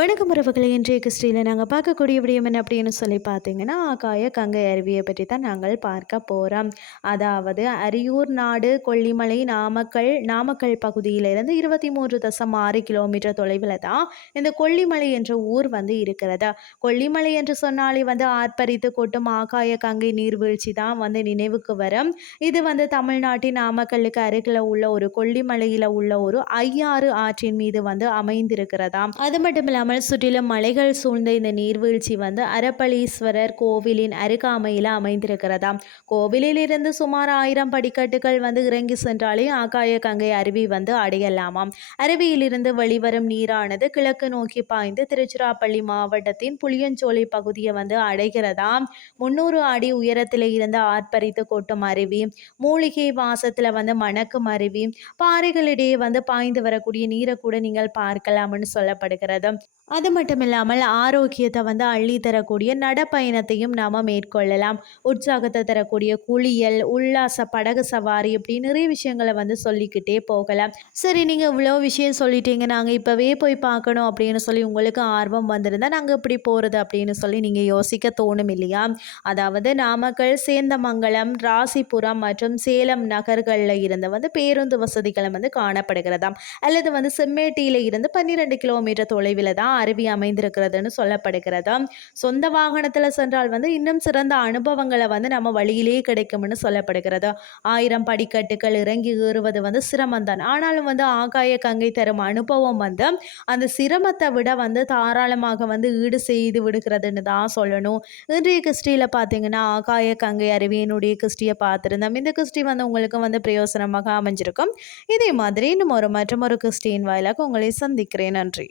உறவுகளை இன்றைய கிறிஸ்டியில் நாங்கள் பார்க்கக்கூடிய விடயம் என்ன அப்படின்னு சொல்லி பார்த்தீங்கன்னா ஆகாய கங்கை அருவியை பற்றி தான் நாங்கள் பார்க்க போகிறோம் அதாவது அரியூர் நாடு கொல்லிமலை நாமக்கல் நாமக்கல் பகுதியிலிருந்து இருபத்தி மூன்று தசம் ஆறு கிலோமீட்டர் தொலைவில் தான் இந்த கொல்லிமலை என்ற ஊர் வந்து இருக்கிறது. கொல்லிமலை என்று சொன்னாலே வந்து ஆர்ப்பரித்து கொட்டும் ஆகாய கங்கை நீர்வீழ்ச்சி தான் வந்து நினைவுக்கு வரும். இது வந்து தமிழ்நாட்டின் நாமக்கல்லுக்கு அருகில் உள்ள ஒரு கொல்லிமலையில் உள்ள ஒரு ஐயாறு ஆற்றின் மீது வந்து அமைந்திருக்கிறதாம். அது மட்டும் இல்லாமல் சுற்றிலும் மலைகள் சூழ்ந்த இந்த நீர்வீழ்ச்சி வந்து அரப்பளீஸ்வரர் கோவிலின் அருகாமையில் அமைந்திருக்கிறதாம். கோவிலில் இருந்து சுமார் ஆயிரம் படிக்கட்டுகள் வந்து இறங்கி சென்றாலே ஆகாய கங்கை அருவி வந்து அடையலாமாம். அருவியிலிருந்து வெளிவரும் நீரானது கிழக்கு நோக்கி பாய்ந்து திருச்சிராப்பள்ளி மாவட்டத்தின் புளியஞ்சோலை பகுதியை வந்து அடைகிறதாம். முன்னூறு அடி உயரத்தில் இருந்து ஆர்ப்பரித்து கொட்டும் அருவி மூலிகை வாசத்தில் வந்து மணக்கும் அருவி பாறைகளிடையே வந்து பாய்ந்து வரக்கூடிய நீரை கூட நீங்கள் பார்க்கலாம்னு சொல்லப்படுகிறது. அது மட்டும் இல்லாமல் ஆரோக்கியத்தை வந்து அள்ளி தரக்கூடிய நடப்பயணத்தையும் நாம் மேற்கொள்ளலாம். உற்சாகத்தை தரக்கூடிய குளியல் உல்லாச படகு சவாரி இப்படி நிறைய விஷயங்களை வந்து சொல்லிக்கிட்டே போகலாம். சரி நீங்கள் இவ்வளோ விஷயம் சொல்லிட்டீங்க. நாங்கள் இப்போவே போய் பார்க்கணும் அப்படின்னு சொல்லி உங்களுக்கு ஆர்வம் வந்திருந்தால் நாங்கள் இப்படி போகிறது அப்படின்னு சொல்லி நீங்கள் யோசிக்க தோணும் இல்லையா? அதாவது நாமக்கல் சேந்தமங்கலம் ராசிபுரம் மற்றும் சேலம் நகர்களில் இருந்து வந்து பேருந்து வசதிகளும் வந்து காணப்படுகிறதாம். அல்லது வந்து செம்மேட்டியில் இருந்து பன்னிரெண்டு கிலோமீட்டர் தொலைவில் தான் அருவி அமைந்திருக்கிறதுன்னு சொல்லப்படுகிறது? சொந்த வாகனத்தில் சென்றால் வந்து இன்னும் சிறந்த அனுபவங்களை வந்து நம்ம வழியிலேயே கிடைக்கும்னு சொல்லப்படுகிறது? ஆயிரம் படிக்கட்டுகள் இறங்கி ஏறுவது வந்து சிரமம் தான் ஆனாலும் வந்து ஆகாய கங்கை தரும் அனுபவம் வந்து அந்த சிரமத்தை விட வந்து தாராளமாக வந்து ஈடு செய்து விடுகிறதுன்னு தான் சொல்லணும். இன்றைய கிறிஸ்டியில் பார்த்தீங்கன்னா ஆகாய கங்கை அருவியினுடைய கிறிஸ்டியை பார்த்துருந்தோம். இந்த கிறிஸ்டி வந்து உங்களுக்கு வந்து பிரயோசனமாக அமைஞ்சிருக்கும். இதே மாதிரி இன்னும் ஒரு மற்றும் ஒரு கிறிஸ்டியின் வாயிலாக உங்களை சந்திக்கிறேன். நன்றி.